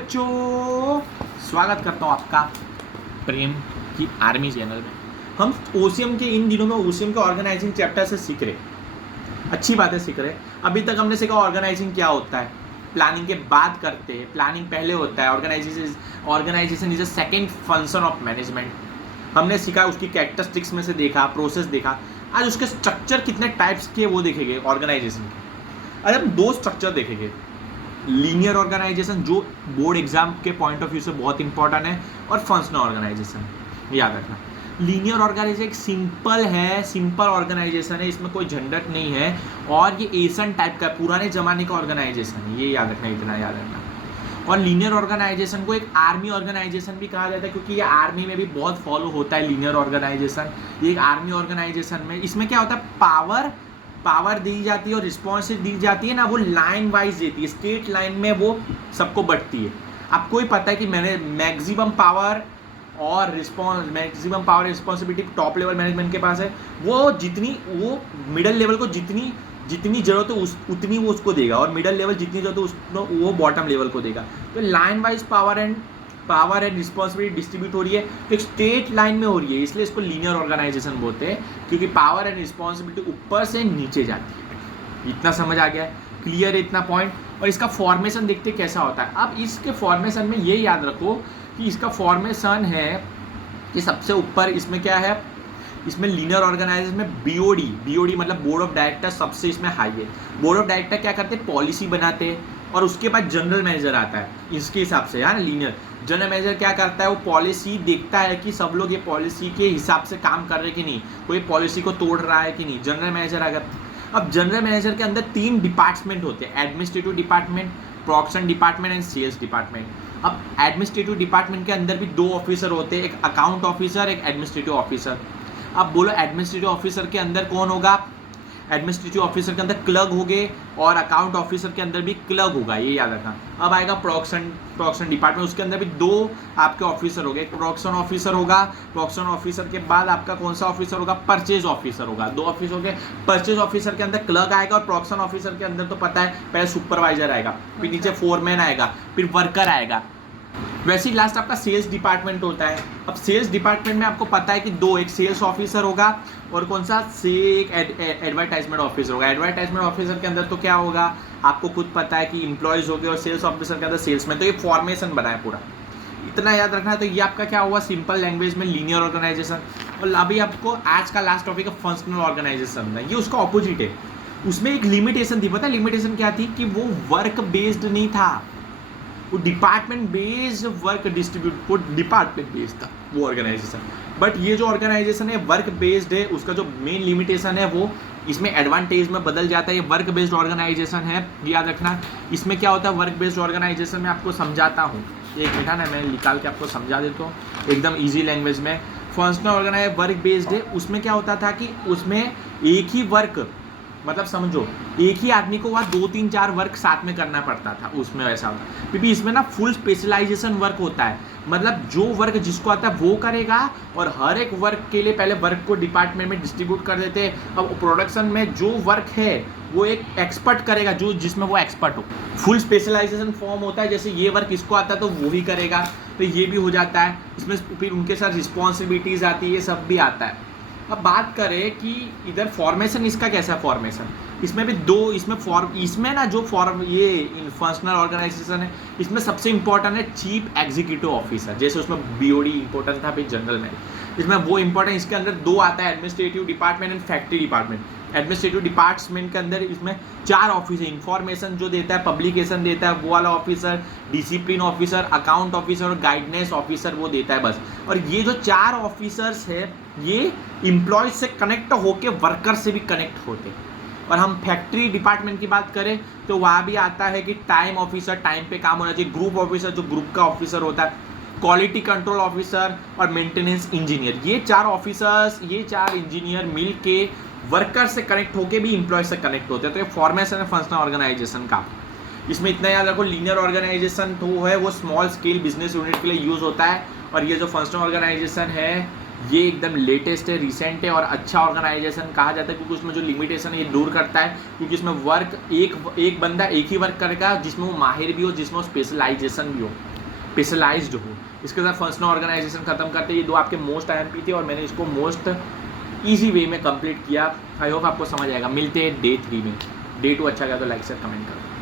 बच्चों, स्वागत करता हूँ आपका प्रेम की आर्मी चैनल में। हम ओसीएम के इन दिनों में ओसीएम के ऑर्गेनाइजिंग चैप्टर से सीख रहे, अच्छी बातें सीख रहे। अभी तक हमने सीखा ऑर्गेनाइजिंग क्या होता है, प्लानिंग के बाद करते हैं, प्लानिंग पहले होता है। Organisation is a second function of management. हमने सीखा, उसकी कैरेक्टरिस्टिक्स में से देखा, प्रोसेस देखा। आज उसके स्ट्रक्चर कितने टाइप्स के वो देखेंगे ऑर्गेनाइजेशन के। आज हम दो स्ट्रक्चर देखेंगे, लीनियर ऑर्गेनाइजेशन जो बोर्ड एग्जाम के पॉइंट ऑफ व्यू से बहुत इंपॉर्टेंट है, और फंक्शनल ऑर्गेनाइजेशन। याद रखना, लीनियर ऑर्गेनाइजेशन एक सिंपल है, सिंपल ऑर्गेनाइजेशन है, इसमें कोई झंझट नहीं है, और ये एशियन टाइप का पुराने जमाने का ऑर्गेनाइजेशन है। ये याद रखना, इतना याद रखना। और लीनियर ऑर्गेनाइजेशन को एक आर्मी ऑर्गेनाइजेशन भी कहा जाता है, क्योंकि ये आर्मी में भी बहुत फॉलो होता है लीनियर ऑर्गेनाइजेशन। ये एक आर्मी ऑर्गेनाइजेशन में, इसमें क्या होता है, पावर दी जाती है और रिस्पॉन्सिव दी जाती है ना, वो लाइन वाइज देती है, स्टेट लाइन में वो सबको बढ़ती है। आपको ही पता है कि मैंने मैक्सिमम पावर और रिस्पॉन्सिबिलिटी टॉप लेवल मैनेजमेंट के पास है। वो मिडिल लेवल को जितनी जरूरत है उतनी वो उसको देगा, और मिडिल लेवल जितनी जरूरत है उसको वो बॉटम लेवल को देगा। तो line wise power and responsibility distribute हो रही है, तो एक स्टेट लाइन में हो रही है, इसलिए इसको लीनियर ऑर्गेनाइजेशन बोलते हैं, क्योंकि पावर एंड रिस्पॉन्सिबिलिटी ऊपर से नीचे जाती है। इतना समझ आ गया है, क्लियर है इतना पॉइंट। और इसका फॉर्मेशन देखते कैसा होता है। अब इसके फॉर्मेशन में ये याद रखो कि इसका फॉर्मेशन है कि सबसे ऊपर इसमें क्या है, इसमें लीनियर ऑर्गेनाइजेशन में बीओडी मतलब बोर्ड ऑफ डायरेक्टर सबसे इसमें हाई है। बोर्ड ऑफ डायरेक्टर क्या करते हैं, पॉलिसी बनाते हैं, और उसके बाद जनरल मैनेजर आता है इसके हिसाब से, है ना। लीनियर जनरल मैनेजर क्या करता है, वो पॉलिसी देखता है कि सब लोग ये पॉलिसी के हिसाब से काम कर रहे कि नहीं, कोई पॉलिसी को तोड़ रहा है कि नहीं। जनरल मैनेजर अगर, अब जनरल मैनेजर के अंदर 3 डिपार्टमेंट होते हैं, administrative department, production department and sales department. अब एडमिनिस्ट्रेटिव डिपार्टमेंट के अंदर भी 2 ऑफिसर होते हैं, एक अकाउंट ऑफिसर, एक एडमिनिस्ट्रेटिव ऑफिसर। अब बोलो एडमिनिस्ट्रेटिव ऑफिसर के अंदर कौन होगा, एडमिनिस्ट्रेटिव ऑफिसर के अंदर क्लर्क होंगे, और अकाउंट ऑफिसर के अंदर भी क्लर्क होगा, ये याद रखना। अब आएगा प्रोडक्शन डिपार्टमेंट, उसके अंदर भी 2 आपके ऑफिसर होंगे, एक प्रोडक्शन ऑफिसर होगा, प्रोडक्शन ऑफिसर के बाद आपका कौन सा ऑफिसर होगा, परचेज ऑफिसर होगा। 2 ऑफिसर होंगे, परचेज ऑफिसर के अंदर क्लर्क आएगा, और प्रोडक्शन ऑफिसर के अंदर तो पता है पहले सुपरवाइजर आएगा, फिर नीचे फोरमैन आएगा, फिर वर्कर आएगा। वैसे ही लास्ट आपका सेल्स डिपार्टमेंट होता है। अब सेल्स डिपार्टमेंट में आपको पता है कि 2, एक सेल्स ऑफिसर होगा, और कौन सा एक एडवर्टाइजमेंट ऑफिसर होगा। एडवर्टाइजमेंट ऑफिसर के अंदर तो क्या होगा, आपको खुद पता है कि इंप्लॉयज हो गए, और सेल्स ऑफिसर के अंदर सेल्स में। तो ये फॉर्मेशन बना है पूरा, इतना याद रखना है। तो ये आपका क्या हुआ, सिंपल लैंग्वेज में लीनियर ऑर्गेनाइजेशन। और अभी आपको आज का लास्ट टॉपिक है फंक्शनल ऑर्गेनाइजेशन, ये उसका ऑपोजिट है। उसमें एक लिमिटेशन थी, पता है लिमिटेशन क्या थी, कि वो वर्क बेस्ड नहीं था, वो डिपार्टमेंट बेस्ड वर्क डिस्ट्रीब्यूट, वो डिपार्टमेंट बेस्ड था वो ऑर्गेनाइजेशन। बट ये जो ऑर्गेनाइजेशन है वर्क बेस्ड है, उसका जो मेन लिमिटेशन है वो इसमें एडवांटेज में बदल जाता है। ये वर्क बेस्ड ऑर्गेनाइजेशन है, याद रखना। इसमें क्या होता है, वर्क बेस्ड ऑर्गेनाइजेशन में आपको समझाता हूँ, एक मिनट ना, मैं निकाल के आपको समझा देता हूँ एकदम ईजी लैंग्वेज में। फंक्शनल ऑर्गेनाइजेशन वर्क बेस्ड है, उसमें क्या होता था कि उसमें एक ही वर्क, मतलब समझो एक ही आदमी को वहाँ 2-3-4 वर्क साथ में करना पड़ता था, उसमें वैसा होता। क्योंकि इसमें ना फुल स्पेशलाइजेशन वर्क होता है, मतलब जो वर्क जिसको आता है वो करेगा, और हर एक वर्क के लिए पहले वर्क को डिपार्टमेंट में डिस्ट्रीब्यूट कर देते हैं। अब प्रोडक्शन में जो वर्क है वो एक एक्सपर्ट करेगा, जो जिसमें वो एक्सपर्ट हो। फुल स्पेशलाइजेशन फॉर्म होता है, जैसे ये वर्क इसको आता है तो वो ही करेगा, तो ये भी हो जाता है इसमें। फिर उनके साथ रिस्पॉन्सिबिलिटीज़ आती है, ये सब भी आता है। अब बात करें कि इधर फॉर्मेशन इसका कैसा फॉर्मेशन, इसमें भी 2, इसमें ना जो ये फंक्शनल ऑर्गेनाइजेशन है, इसमें सबसे इंपॉर्टेंट है चीफ एग्जीक्यूटिव ऑफिसर। जैसे उसमें बीओडी इंपॉर्टेंट था, फिर जनरल मैनेजर, इसमें वो इंपॉर्टेंट। इसके अंदर 2 आता है, administrative department and factory department. Administrative department के अंदर इसमें 4 ऑफिस है, इंफॉर्मेशन जो देता है, पब्लिकेशन देता है वो वाला officer, discipline officer, account officer और गाइडेंस ऑफिसर वो देता है बस। और ये जो 4 ऑफिसर्स है ये एम्प्लॉयज से कनेक्ट होके वर्कर से भी कनेक्ट होते हैं। और हम फैक्ट्री डिपार्टमेंट की बात करें तो वहाँ भी आता है कि टाइम ऑफिसर, टाइम पे काम होना चाहिए, ग्रुप ऑफिसर जो ग्रुप का ऑफिसर होता है, क्वालिटी कंट्रोल ऑफिसर और मेंटेनेंस इंजीनियर। ये 4 ऑफिसर्स, ये 4 इंजीनियर मिल के वर्कर से कनेक्ट होके भी एम्प्लॉय से कनेक्ट होते हैं। तो ये फॉर्मेशन है फंक्शनल ऑर्गेनाइजेशन का। इसमें इतना याद रखो, लीनियर ऑर्गेनाइजेशन तो है वो स्मॉल स्केल बिजनेस यूनिट के लिए यूज़ होता है, और ये जो फंक्शनल ऑर्गेनाइजेशन है ये एकदम लेटेस्ट है, रिसेंट है और अच्छा ऑर्गेनाइजेशन कहा जाता है, क्योंकि उसमें जो लिमिटेशन है ये दूर करता है, क्योंकि इसमें वर्क एक बंदा एक ही वर्क करेगा जिसमें वो माहिर भी हो, जिसमें वो स्पेशलाइजेशन भी हो, स्पेशलाइज्ड हो। इसके साथ फंक्शनल ऑर्गेनाइजेशन खत्म करते हैं। ये 2 आपके मोस्ट IMP थे और मैंने इसको मोस्ट ईजी वे में कंप्लीट किया। आई होप आपको समझ आएगा। मिलते हैं डे 3 में। डे 2 अच्छा गया तो लाइक शेयर कमेंट करो।